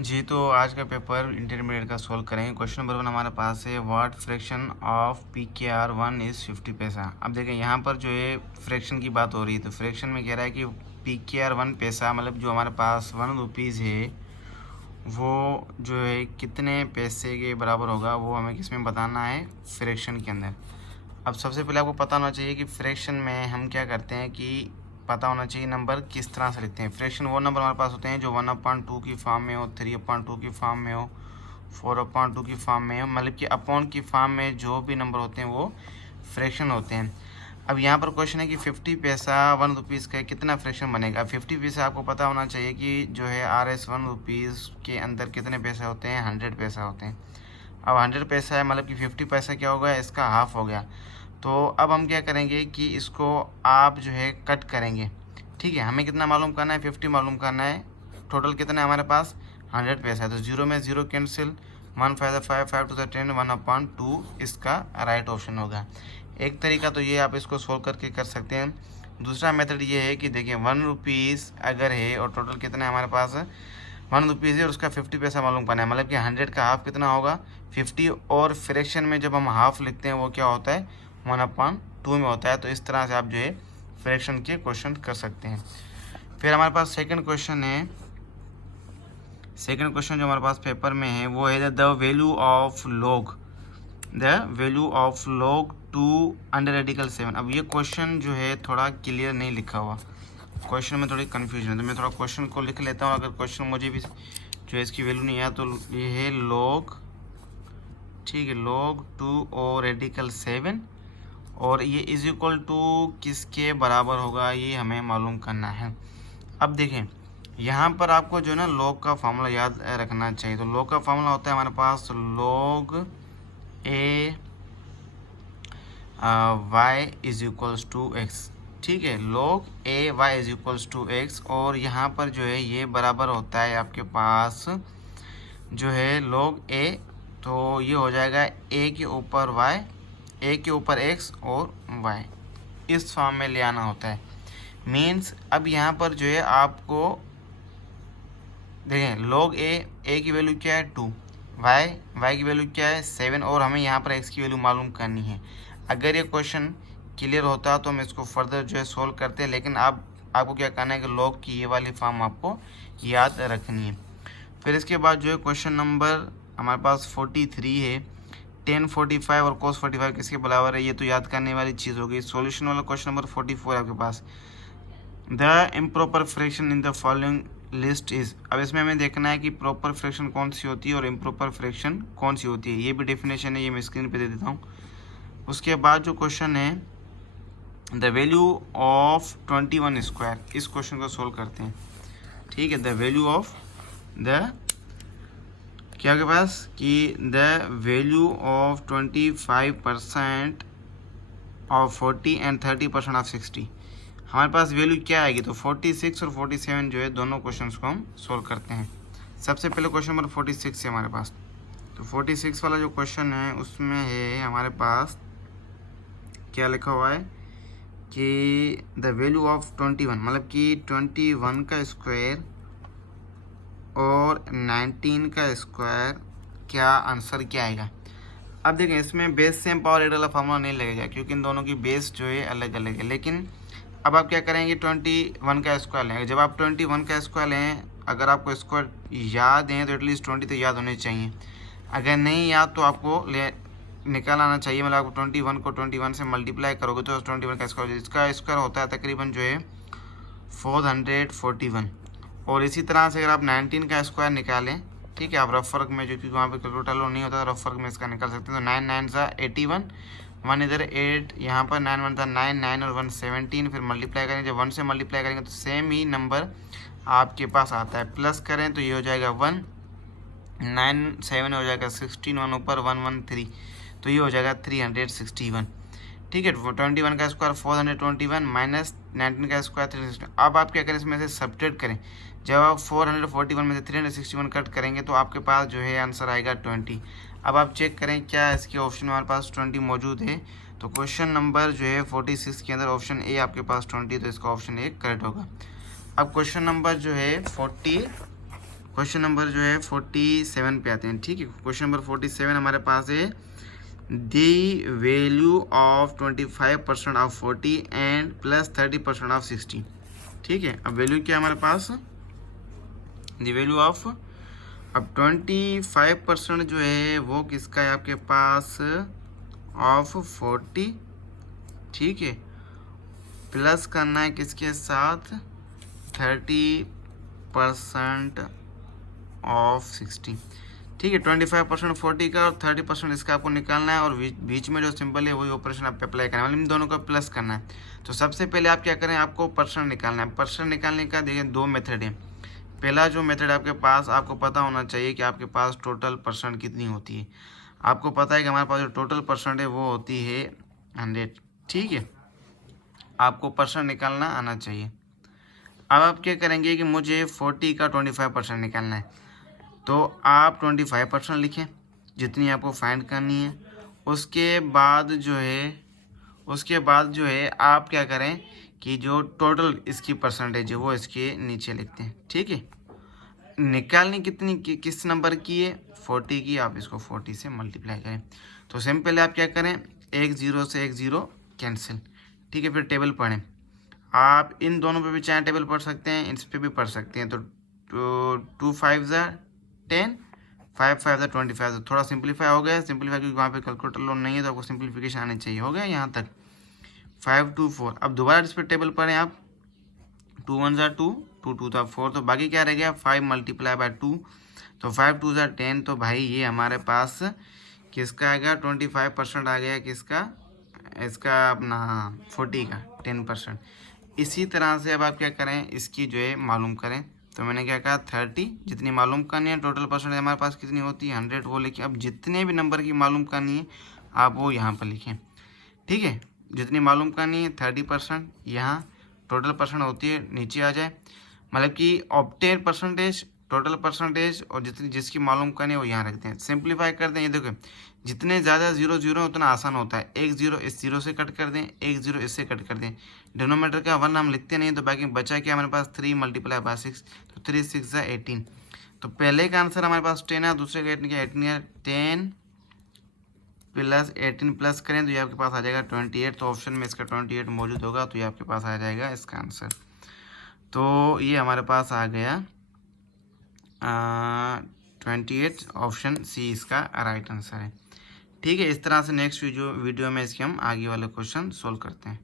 जी, तो आज का पेपर इंटरमीडिएट का सोल्व करेंगे। क्वेश्चन नंबर 1 हमारे पास है, what fraction of PKR1 is 50 पैसा। अब देखें यहाँ पर जो है फ्रैक्शन की बात हो रही है, तो फ्रैक्शन में कह रहा है कि PKR1 पैसा मतलब जो हमारे पास 1 रुपीज़ है वो जो है कितने पैसे के बराबर होगा, वो हमें किसमें बताना है, फ्रैक्शन के अंदर। अब सबसे पहले आपको पता होना चाहिए कि फ्रैक्शन में हम क्या करते हैं कि पता होना चाहिए नंबर किस तरह से लिखते हैं। फ्रैक्शन वो नंबर हमारे पास होते हैं जो 1/2 की फॉर्म में हो, 3/2 की फॉर्म में हो, 4/2 की फॉर्म में हो, मतलब कि अपॉन की फॉर्म में जो भी नंबर होते हैं वो फ्रैक्शन होते हैं। अब यहाँ पर क्वेश्चन है कि 50 पैसा 1 रुपीज़ का कितना फ्रैक्शन बनेगा। 50 पैसा आपको पता होना चाहिए कि जो है RS 1 रुपीज़ के अंदर कितने पैसे होते हैं, 100 पैसा होते हैं। अब 100 पैसा है मतलब कि 50 पैसा क्या होगा, इसका हाफ हो गया। तो अब हम क्या करेंगे कि इसको आप जो है कट करेंगे। ठीक है, हमें कितना मालूम करना है, 50 मालूम करना है। टोटल कितना है हमारे पास, 100 पैसा है। तो 0 में 0 कैंसिल, 1 5 5 5 2 10 1/2 इसका राइट ऑप्शन होगा। एक तरीका तो ये आप इसको सोल्व करके कर सकते हैं। दूसरा मेथड ये है कि देखिए 1 रुपीज़ अगर है और टोटल कितना है हमारे पास, 1 रुपीज़ है और उसका 50 पैसा मालूम करना है, मतलब कि 100 का हाफ कितना होगा, 50। और फ्रैक्शन में जब हम हाफ लिखते हैं वो क्या होता है, 1/2 में होता है। तो इस तरह से आप जो है फ्रैक्शन के क्वेश्चन कर सकते हैं। फिर हमारे पास सेकंड क्वेश्चन है। सेकंड क्वेश्चन जो हमारे पास पेपर में है वो है the value of log, the value of log 2 under radical 7। अब ये क्वेश्चन जो है थोड़ा क्लियर नहीं लिखा हुआ, क्वेश्चन में थोड़ी कन्फ्यूजन है, तो मैं थोड़ा क्वेश्चन को लिख लेता हूँ। अगर क्वेश्चन मुझे भी जो है इसकी वैल्यू नहीं आया तो ये है लॉग, ठीक है, log 2 और रेडिकल 7, और ये इज इक्वल टू किसके बराबर होगा ये हमें मालूम करना है। अब देखें यहाँ पर आपको जो है ना log का फार्मूला याद रखना चाहिए। तो log का फार्मूला होता है हमारे पास log a y is equals to X. ठीक है, log a y is equals to X, और यहाँ पर जो है ये बराबर होता है आपके पास जो है log a, तो ये हो जाएगा a के ऊपर y, a के ऊपर x और y, इस फॉर्म में ले आना होता है। मीन्स अब यहाँ पर जो है आपको देखें log a की वैल्यू क्या है 2, y की वैल्यू क्या है 7, और हमें यहाँ पर x की वैल्यू मालूम करनी है। अगर ये क्वेश्चन क्लियर होता तो हम इसको फर्दर जो है सोल्व करते हैं, लेकिन अब आपको क्या करना है कि log की ये वाली फॉर्म आपको याद रखनी है। फिर इसके बाद जो है क्वेश्चन नंबर हमारे पास 43 है, tan 45 और cos 45 किसके बराबर है, ये तो याद करने वाली चीज़ होगी। सॉल्यूशन वाला क्वेश्चन नंबर 44 आपके पास, the improper fraction in the following list is. अब इसमें हमें देखना है कि प्रॉपर फ्रैक्शन कौन सी होती है और इम्प्रॉपर फ्रैक्शन कौन सी होती है। ये भी डेफिनेशन है, ये मैं स्क्रीन पे दे देता हूँ। उसके बाद जो क्वेश्चन है द वैल्यू ऑफ 21 स्क्वायर, इस क्वेश्चन को सोल्व करते हैं। ठीक है, द वैल्यू ऑफ द क्या के पास कि the value of 25% of 40 and 30% of 60, हमारे पास वैल्यू क्या आएगी। तो 46 और 47 जो है दोनों क्वेश्चंस को हम सोल्व करते हैं। सबसे पहले क्वेश्चन नंबर 46 है हमारे पास। तो 46 वाला जो क्वेश्चन है उसमें है हमारे पास क्या लिखा हुआ है कि द वैल्यू ऑफ 21, मतलब कि 21 का स्क्वायर और 19 का स्क्वायर, क्या आंसर क्या आएगा। अब देखें इसमें बेस सेम पावर एड वाला फार्मूला नहीं लगेगा क्योंकि इन दोनों की बेस जो है अलग अलग है। लेकिन अब आप क्या करेंगे, 21 का स्क्वायर लेंगे। जब आप 21 का स्क्वायर लें, अगर आपको स्क्वायर याद है तो एटलीस्ट 20 तो याद होने चाहिए। अगर नहीं याद तो आपको निकाल आना चाहिए, मतलब आप 21 को 21 से मल्टीप्लाई करोगे तो 21 का स्क्वायर, इसका स्क्वायर होता है तकरीबन जो है 441। और इसी तरह से अगर आप 19 का स्क्वायर निकालें, ठीक है, आप रफ वर्क में जो कि वहाँ पे कैलकुलेटर लो नहीं होता, रफ वर्क में इसका निकाल सकते हैं। तो 9 9 सा 81, 1 इधर 8, यहाँ पर 9 1 था 9, 9 और 1 17, फिर मल्टीप्लाई करेंगे। जब 1 से मल्टीप्लाई करेंगे तो सेम ही नंबर आपके पास आता है। प्लस करें तो ये हो जाएगा 1, 9 7 हो जाएगा 16, 1 ऊपर 1 1 3, तो ये हो जाएगा 361। ठीक है, 21 का स्क्वायर 421 माइनस 19 का स्क्वायर 360। अब आप क्या करें, इसमें से सब्ट्रैक्ट करें। जब आप 441 में से 361 कट करेंगे तो आपके पास जो है आंसर आएगा 20। अब आप चेक करें क्या इसके ऑप्शन में हमारे पास 20 मौजूद है। तो क्वेश्चन नंबर जो है 46 के अंदर ऑप्शन ए आपके पास 20, तो इसका ऑप्शन ए करेक्ट होगा। अब क्वेश्चन नंबर जो है 47 क्वेश्चन नंबर जो है 47 पे आते हैं। ठीक है, क्वेश्चन नंबर 47 हमारे पास है the value of 25% of 40 and plus 30% of 60। ठीक है, अब वैल्यू क्या है हमारे पास, दी वैल्यू ऑफ, अब 25% जो है वो किसका है आपके पास, ऑफ 40। ठीक है, प्लस करना है किसके साथ, 30% ऑफ 60। ठीक है, 25% 40 का और 30% इसका आपको निकालना है, और बीच में जो सिंबल है वही ऑपरेशन आप अप्लाई करना है, मतलब इन दोनों का प्लस करना है। तो सबसे पहले आप क्या करें, आपको परसेंट निकालना है। परसेंट निकालने का देखिए दो मेथड है। पहला जो मेथड आपके पास, आपको पता होना चाहिए कि आपके पास टोटल परसेंट कितनी होती है। आपको पता है कि हमारे पास जो टोटल परसेंट है वो होती है 100। ठीक है, आपको परसेंट निकालना आना चाहिए। अब आप क्या करेंगे कि मुझे 40 का 25% निकालना है, तो आप 25% लिखें जितनी आपको फाइंड करनी है। उसके बाद जो है आप क्या करें कि जो टोटल इसकी परसेंटेज है वो इसके नीचे लिखते हैं। ठीक है, निकालनी कितनी किस नंबर की है, 40 की, आप इसको 40 से मल्टीप्लाई करें। तो सिंपल आप क्या करें, एक ज़ीरो से एक ज़ीरो कैंसिल। ठीक है, फिर टेबल पढ़ें। आप इन दोनों पे भी चाहे टेबल पढ़ सकते हैं, इस पे भी पढ़ सकते हैं। तो 2 5 10, 5 5 25। तो थोड़ा सिंप्लीफाई हो गया, सिंप्लीफाई क्योंकि वहाँ पे कैलकुलेटर लोन नहीं है, तो आपको सिंप्लीफिकेशन आनी चाहिए। हो गया यहाँ तक, 5 2 4। अब दोबारा इस पर टेबल पढ़ें आप, 2 1 2, 2 2 4, तो बाकी क्या रह गया, 5 मल्टीप्लाई बाय 2, तो 5 2 10। तो भाई ये हमारे पास किसका आ गया, 25% आ गया किसका, इसका अपना 40 का 10%। इसी तरह से अब आप क्या करें, इसकी जो है मालूम करें। तो मैंने क्या कहा, 30 जितनी मालूम करनी है, टोटल परसेंटेज हमारे पास कितनी होती है 100, वो लिखें। अब जितने भी नंबर की मालूम करनी है आप वो यहाँ पर लिखें। ठीक है, जितनी मालूम करनी है 30% यहाँ, टोटल परसेंट होती है नीचे आ जाए, मतलब कि ऑब्टेन परसेंटेज, टोटल परसेंटेज, और जितनी जिसकी मालूम करनी है वो यहाँ रखते हैं। सिंप्लीफाई कर दें, ये देखो जितने ज़्यादा जीरो जीरो उतना आसान होता है। एक जीरो इस जीरो से कट कर दें, एक जीरो इससे कट कर दें। डिनोमीटर का 1 हम लिखते नहीं, तो बाकी बचा क्या हमारे पास, 3 मल्टीप्लाई बाय 6, तो 3 6 18। तो पहले का आंसर हमारे पास 10 है, दूसरे का 18 है। 10 प्लस 18 प्लस करें तो ये आपके पास आ जाएगा 28। तो ऑप्शन में इसका 28 मौजूद होगा, तो ये आपके पास आ जाएगा इसका आंसर। तो ये हमारे पास आ गया 28, ऑप्शन सी इसका राइट आंसर है। ठीक है, इस तरह से नेक्स्ट वीडियो में इसके हम आगे वाले क्वेश्चन सोल्व करते हैं।